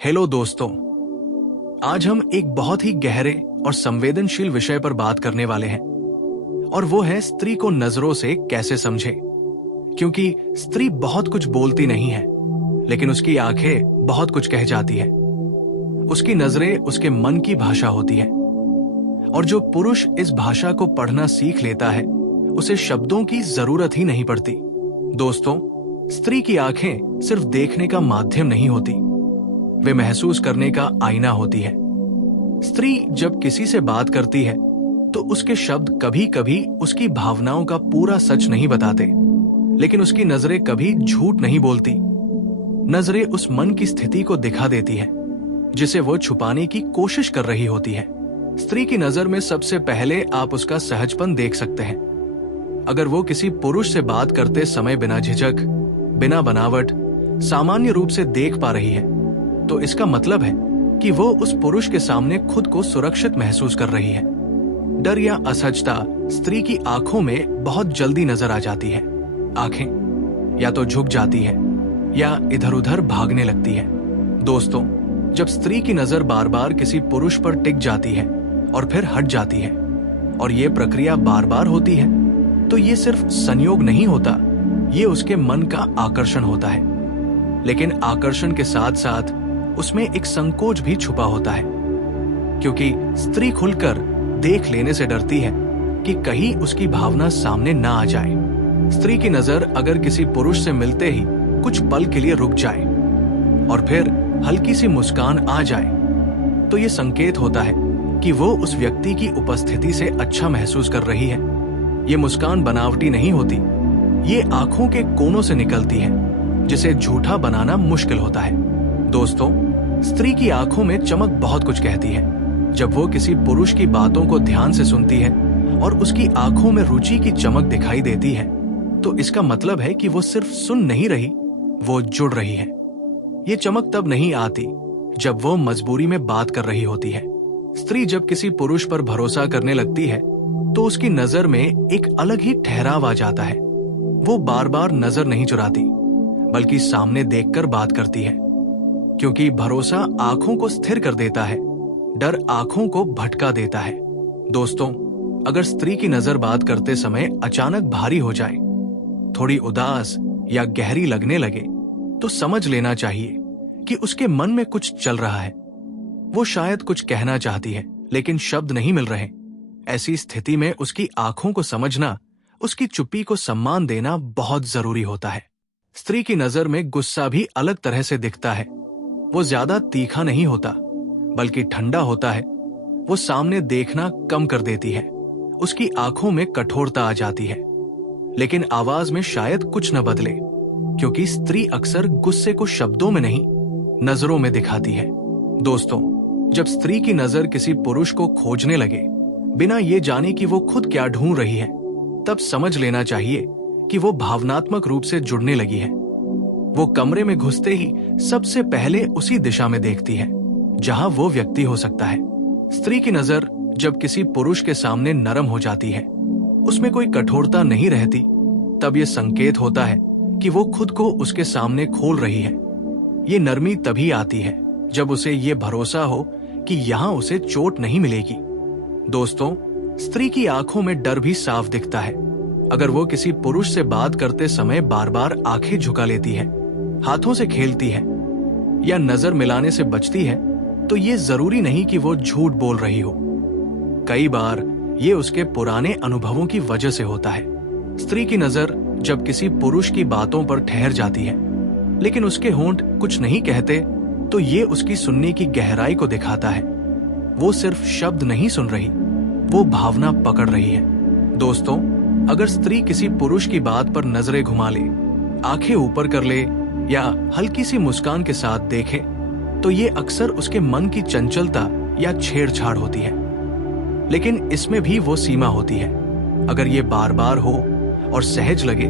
Hello दोस्तों, आज हम एक बहुत ही गहरे और संवेदनशील विषय पर बात करने वाले हैं और वो है स्त्री को नजरों से कैसे समझें। क्योंकि स्त्री बहुत कुछ बोलती नहीं है, लेकिन उसकी आंखें बहुत कुछ कह जाती है। उसकी नजरें उसके मन की भाषा होती है और जो पुरुष इस भाषा को पढ़ना सीख लेता है उसे शब्दों की जरूरत ही नहीं पड़ती। दोस्तों, स्त्री की आंखें सिर्फ देखने का माध्यम नहीं होती, वे महसूस करने का आईना होती है। स्त्री जब किसी से बात करती है तो उसके शब्द कभी कभी उसकी भावनाओं का पूरा सच नहीं बताते, लेकिन उसकी नजरें कभी झूठ नहीं बोलती। नजरें उस मन की स्थिति को दिखा देती है जिसे वो छुपाने की कोशिश कर रही होती है। स्त्री की नजर में सबसे पहले आप उसका सहजपन देख सकते हैं। अगर वो किसी पुरुष से बात करते समय बिना झिझक, बिना बनावट, सामान्य रूप से देख पा रही है, तो इसका मतलब है कि वो उस पुरुष के सामने खुद को सुरक्षित महसूस कर रही है। डर या असहजता स्त्री की आंखों में बहुत जल्दी नजर आ जाती है। आंखें या तो झुक जाती है या इधर उधर भागने लगती है। दोस्तों, जब स्त्री की नजर बार बार किसी पुरुष पर टिक जाती है और फिर हट जाती है और ये प्रक्रिया बार बार होती है, तो ये सिर्फ संयोग नहीं होता, ये उसके मन का आकर्षण होता है। लेकिन आकर्षण के साथ साथ उसमें एक संकोच भी छुपा होता है, क्योंकि स्त्री खुलकर देख लेने से डरती है कि कहीं उसकी भावना सामने ना आ जाए। स्त्री की नजर अगर किसी पुरुष से मिलते ही कुछ पल के लिए रुक जाए और फिर हल्की सी मुस्कान आ जाए, तो ये संकेत होता है कि वो उस व्यक्ति की उपस्थिति से अच्छा महसूस कर रही है। ये मुस्कान बनावटी नहीं होती, ये आंखों के कोनों से निकलती है, जिसे झूठा बनाना मुश्किल होता है। दोस्तों, स्त्री की आंखों में चमक बहुत कुछ कहती है। जब वो किसी पुरुष की बातों को ध्यान से सुनती है और उसकी आंखों में रुचि की चमक दिखाई देती है, तो इसका मतलब है कि वो सिर्फ सुन नहीं रही, वो जुड़ रही है। ये चमक तब नहीं आती जब वो मजबूरी में बात कर रही होती है। स्त्री जब किसी पुरुष पर भरोसा करने लगती है तो उसकी नजर में एक अलग ही ठहराव आ जाता है। वो बार बार नजर नहीं चुराती, बल्कि सामने देखकर बात करती है, क्योंकि भरोसा आंखों को स्थिर कर देता है, डर आंखों को भटका देता है। दोस्तों, अगर स्त्री की नजर बात करते समय अचानक भारी हो जाए, थोड़ी उदास या गहरी लगने लगे, तो समझ लेना चाहिए कि उसके मन में कुछ चल रहा है। वो शायद कुछ कहना चाहती है, लेकिन शब्द नहीं मिल रहे। ऐसी स्थिति में उसकी आंखों को समझना, उसकी चुप्पी को सम्मान देना बहुत जरूरी होता है। स्त्री की नजर में गुस्सा भी अलग तरह से दिखता है। वो ज्यादा तीखा नहीं होता, बल्कि ठंडा होता है। वो सामने देखना कम कर देती है, उसकी आंखों में कठोरता आ जाती है, लेकिन आवाज में शायद कुछ न बदले, क्योंकि स्त्री अक्सर गुस्से को शब्दों में नहीं, नजरों में दिखाती है। दोस्तों, जब स्त्री की नजर किसी पुरुष को खोजने लगे, बिना ये जाने कि वो खुद क्या ढूंढ रही है, तब समझ लेना चाहिए कि वो भावनात्मक रूप से जुड़ने लगी है। वो कमरे में घुसते ही सबसे पहले उसी दिशा में देखती है जहां वो व्यक्ति हो सकता है। स्त्री की नजर जब किसी पुरुष के सामने नरम हो जाती है, उसमें कोई कठोरता नहीं रहती, तब ये संकेत होता है कि वो खुद को उसके सामने खोल रही है। ये नरमी तभी आती है जब उसे ये भरोसा हो कि यहां उसे चोट नहीं मिलेगी। दोस्तों, स्त्री की आंखों में डर भी साफ दिखता है। अगर वो किसी पुरुष से बात करते समय बार बार आंखें झुका लेती है, हाथों से खेलती है या नजर मिलाने से बचती है, तो ये जरूरी नहीं कि वो झूठ बोल रही हो। कई बार ये उसके पुराने अनुभवों की वजह से होता है। स्त्री की नजर जब किसी पुरुष की बातों पर ठहर जाती है, लेकिन उसके होंठ कुछ नहीं कहते, तो ये उसकी सुनने की गहराई को दिखाता है। वो सिर्फ शब्द नहीं सुन रही, वो भावना पकड़ रही है। दोस्तों, अगर स्त्री किसी पुरुष की बात पर नजरें घुमा ले, आंखें ऊपर कर ले या हल्की सी मुस्कान के साथ देखे, तो ये अक्सर उसके मन की चंचलता या छेड़छाड़ होती है। लेकिन इसमें भी वो सीमा होती है। अगर ये बार बार हो और सहज लगे,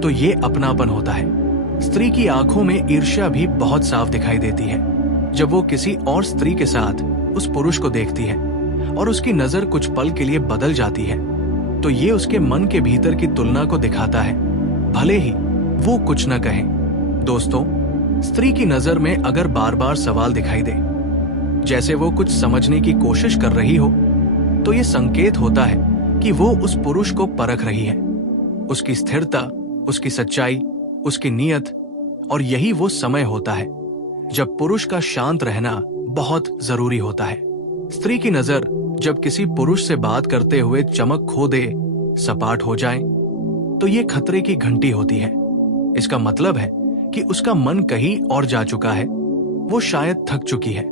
तो ये अपनापन होता है। स्त्री की आंखों में ईर्ष्या भी बहुत साफ दिखाई देती है। जब वो किसी और स्त्री के साथ उस पुरुष को देखती है और उसकी नजर कुछ पल के लिए बदल जाती है, तो ये उसके मन के भीतर की तुलना को दिखाता है, भले ही वो कुछ न कहे। दोस्तों, स्त्री की नजर में अगर बार बार सवाल दिखाई दे, जैसे वो कुछ समझने की कोशिश कर रही हो, तो ये संकेत होता है कि वो उस पुरुष को परख रही है, उसकी स्थिरता, उसकी सच्चाई, उसकी नीयत। और यही वो समय होता है जब पुरुष का शांत रहना बहुत जरूरी होता है। स्त्री की नजर जब किसी पुरुष से बात करते हुए चमक खो दे, सपाट हो जाए, तो ये खतरे की घंटी होती है। इसका मतलब है कि उसका मन कहीं और जा चुका है। वो शायद थक चुकी है,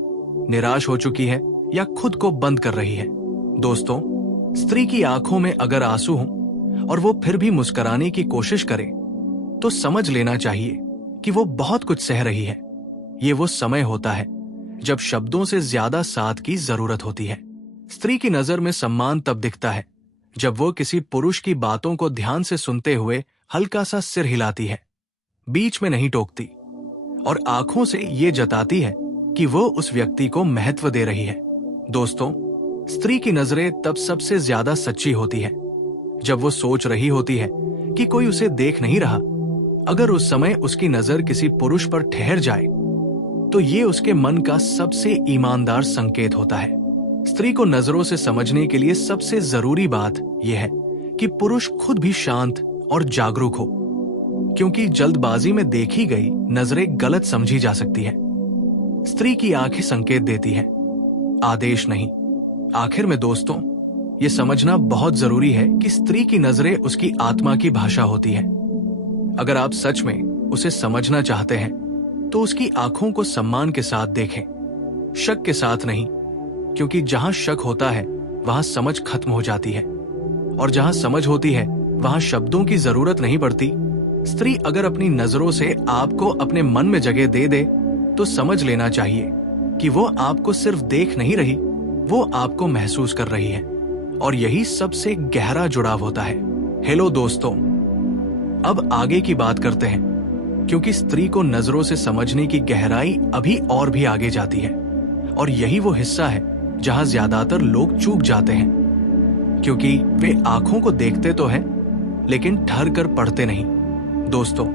निराश हो चुकी है या खुद को बंद कर रही है। दोस्तों, स्त्री की आंखों में अगर आंसू हों और वो फिर भी मुस्कुराने की कोशिश करे, तो समझ लेना चाहिए कि वो बहुत कुछ सह रही है। ये वो समय होता है जब शब्दों से ज्यादा साथ की जरूरत होती है। स्त्री की नजर में सम्मान तब दिखता है जब वो किसी पुरुष की बातों को ध्यान से सुनते हुए हल्का सा सिर हिलाती है, बीच में नहीं टोकती, और आंखों से ये जताती है कि वो उस व्यक्ति को महत्व दे रही है। दोस्तों, स्त्री की नजरें तब सबसे ज्यादा सच्ची होती है जब वो सोच रही होती है कि कोई उसे देख नहीं रहा। अगर उस समय उसकी नजर किसी पुरुष पर ठहर जाए, तो ये उसके मन का सबसे ईमानदार संकेत होता है। स्त्री को नजरों से समझने के लिए सबसे जरूरी बात यह है कि पुरुष खुद भी शांत और जागरूक हो, क्योंकि जल्दबाजी में देखी गई नजरें गलत समझी जा सकती है। स्त्री की आंखें संकेत देती है, आदेश नहीं। आखिर में दोस्तों, ये समझना बहुत जरूरी है कि स्त्री की नजरें उसकी आत्मा की भाषा होती है। अगर आप सच में उसे समझना चाहते हैं, तो उसकी आंखों को सम्मान के साथ देखें, शक के साथ नहीं, क्योंकि जहां शक होता है वहां समझ खत्म हो जाती है, और जहां समझ होती है वहां शब्दों की जरूरत नहीं पड़ती। स्त्री अगर अपनी नजरों से आपको अपने मन में जगह दे दे, तो समझ लेना चाहिए कि वो आपको सिर्फ देख नहीं रही, वो आपको महसूस कर रही है, और यही सबसे गहरा जुड़ाव होता है। हेलो दोस्तों, अब आगे की बात करते हैं, क्योंकि स्त्री को नजरों से समझने की गहराई अभी और भी आगे जाती है, और यही वो हिस्सा है जहां ज्यादातर लोग चूक जाते हैं, क्योंकि वे आंखों को देखते तो हैं, लेकिन ठहर कर पढ़ते नहीं। दोस्तों,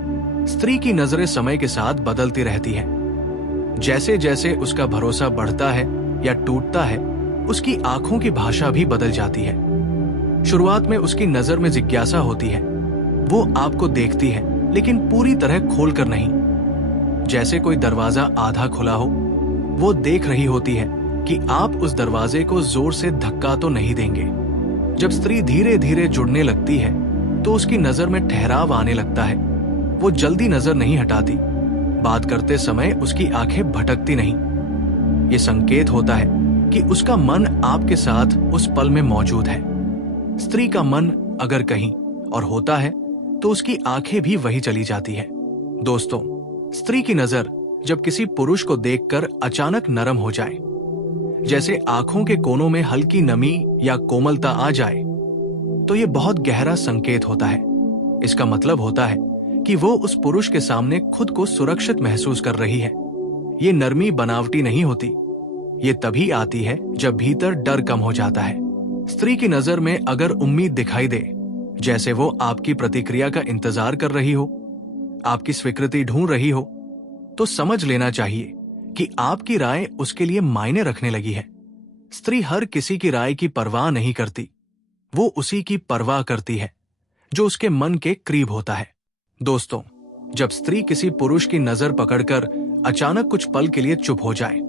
स्त्री की नजरें समय के साथ बदलती रहती हैं। जैसे जैसे उसका भरोसा बढ़ता है या टूटता है, उसकी आंखों की भाषा भी बदल जाती है। शुरुआत में उसकी नजर में जिज्ञासा होती है, वो आपको देखती है लेकिन पूरी तरह खोलकर नहीं। जैसे कोई दरवाजा आधा खुला हो, वो देख रही होती है कि आप उस दरवाजे को जोर से धक्का तो नहीं देंगे। जब स्त्री धीरे धीरे जुड़ने लगती है, तो उसकी नजर में ठहराव आने लगता है। वो जल्दी नजर नहीं हटाती, बात करते समय उसकी आंखें भटकती नहीं। ये संकेत होता है कि उसका मन आपके साथ उस पल में मौजूद है। स्त्री का मन अगर कहीं और होता है, तो उसकी आंखें भी वही चली जाती है। दोस्तों, स्त्री की नजर जब किसी पुरुष को देखकर अचानक नरम हो जाए, जैसे आंखों के कोनों में हल्की नमी या कोमलता आ जाए, तो ये बहुत गहरा संकेत होता है। इसका मतलब होता है कि वो उस पुरुष के सामने खुद को सुरक्षित महसूस कर रही है। ये नरमी बनावटी नहीं होती, ये तभी आती है जब भीतर डर कम हो जाता है। स्त्री की नजर में अगर उम्मीद दिखाई दे, जैसे वो आपकी प्रतिक्रिया का इंतजार कर रही हो, आपकी स्वीकृति ढूंढ रही हो, तो समझ लेना चाहिए कि आपकी राय उसके लिए मायने रखने लगी है। स्त्री हर किसी की राय की परवाह नहीं करती, वो उसी की परवाह करती है जो उसके मन के करीब होता है। दोस्तों, जब स्त्री किसी पुरुष की नजर पकड़कर अचानक कुछ पल के लिए चुप हो जाए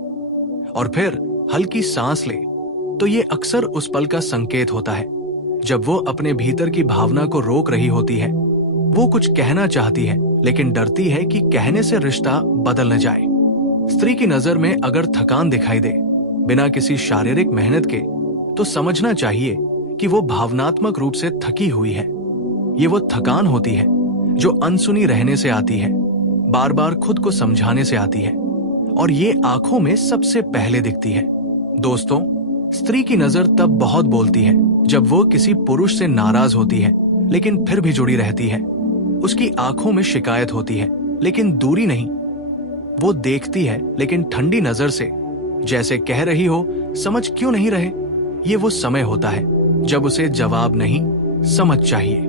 और फिर हल्की सांस ले, तो ये अक्सर उस पल का संकेत होता है जब वो अपने भीतर की भावना को रोक रही होती है। वो कुछ कहना चाहती है, लेकिन डरती है कि कहने से रिश्ता बदल न जाए। स्त्री की नजर में अगर थकान दिखाई दे, बिना किसी शारीरिक मेहनत के, तो समझना चाहिए कि वो भावनात्मक रूप से थकी हुई है। ये वो थकान होती है जो अनसुनी रहने से आती है, बार बार खुद को समझाने से आती है, और ये आंखों में सबसे पहले दिखती है। दोस्तों, स्त्री की नजर तब बहुत बोलती है जब वो किसी पुरुष से नाराज होती है, लेकिन फिर भी जुड़ी रहती है। उसकी आंखों में शिकायत होती है, लेकिन दूरी नहीं। वो देखती है लेकिन ठंडी नजर से, जैसे कह रही हो, समझ क्यों नहीं रहे। ये वो समय होता है जब उसे जवाब नहीं, समझ चाहिए।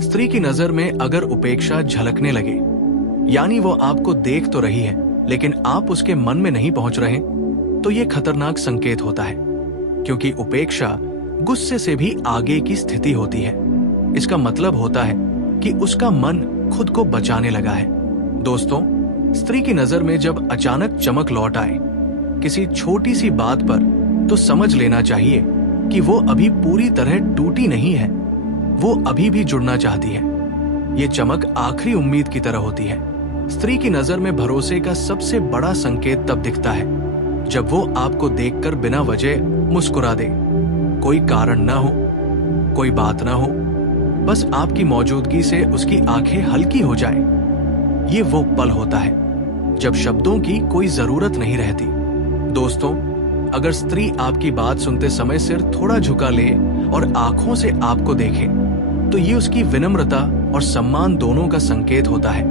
स्त्री की नजर में अगर उपेक्षा झलकने लगे, यानी वो आपको देख तो रही है लेकिन आप उसके मन में नहीं पहुंच रहे, तो ये खतरनाक संकेत होता है, क्योंकि उपेक्षा गुस्से से भी आगे की स्थिति होती है। इसका मतलब होता है कि उसका मन खुद को बचाने लगा है। दोस्तों, स्त्री की नजर में जब अचानक चमक लौट आए किसी छोटी सी बात पर, तो समझ लेना चाहिए कि वो अभी पूरी तरह टूटी नहीं है, वो अभी भी जुड़ना चाहती है। ये चमक आखिरी उम्मीद की तरह होती है। स्त्री की नजर में भरोसे का सबसे बड़ा संकेत तब दिखता है जब वो आपको देखकर बिना वजह मुस्कुरा दे। कोई कारण ना हो, कोई बात ना हो, बस आपकी मौजूदगी से उसकी आंखें हल्की हो जाए। ये वो पल होता है जब शब्दों की कोई जरूरत नहीं रहती। दोस्तों, अगर स्त्री आपकी बात सुनते समय सिर थोड़ा झुका ले और आंखों से आपको देखे, तो ये उसकी विनम्रता और सम्मान दोनों का संकेत होता है।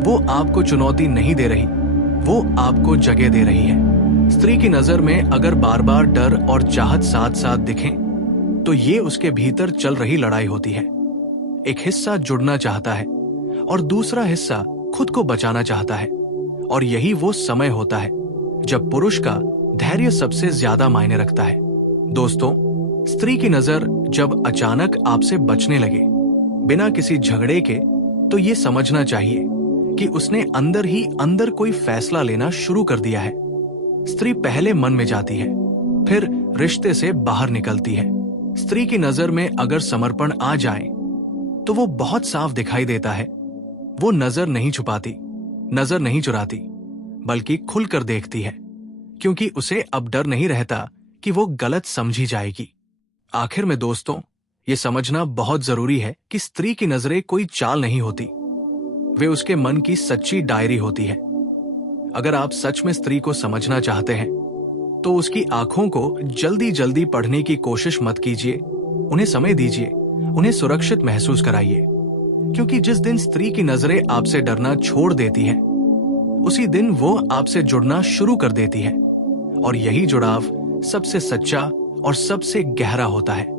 वो आपको चुनौती नहीं दे रही, वो आपको जगह दे रही है। स्त्री की नजर में अगर बार बार डर और चाहत साथ साथ दिखें, तो ये उसके भीतर चल रही लड़ाई होती है। एक हिस्सा जुड़ना चाहता है और दूसरा हिस्सा खुद को बचाना चाहता है। और यही वो समय होता है जब पुरुष का धैर्य सबसे ज्यादा मायने रखता है। दोस्तों, स्त्री की नजर जब अचानक आपसे बचने लगे बिना किसी झगड़े के, तो ये समझना चाहिए कि उसने अंदर ही अंदर कोई फैसला लेना शुरू कर दिया है। स्त्री पहले मन में जाती है, फिर रिश्ते से बाहर निकलती है। स्त्री की नजर में अगर समर्पण आ जाए, तो वो बहुत साफ दिखाई देता है। वो नजर नहीं छुपाती, नजर नहीं चुराती, बल्कि खुलकर देखती है, क्योंकि उसे अब डर नहीं रहता कि वो गलत समझी जाएगी। आखिर में दोस्तों, ये समझना बहुत जरूरी है कि स्त्री की नजरें कोई चाल नहीं होती, वे उसके मन की सच्ची डायरी होती है। अगर आप सच में स्त्री को समझना चाहते हैं, तो उसकी आंखों को जल्दी जल्दी पढ़ने की कोशिश मत कीजिए। उन्हें समय दीजिए, उन्हें सुरक्षित महसूस कराइए, क्योंकि जिस दिन स्त्री की नजरें आपसे डरना छोड़ देती हैं, उसी दिन वो आपसे जुड़ना शुरू कर देती है। और यही जुड़ाव सबसे सच्चा और सबसे गहरा होता है।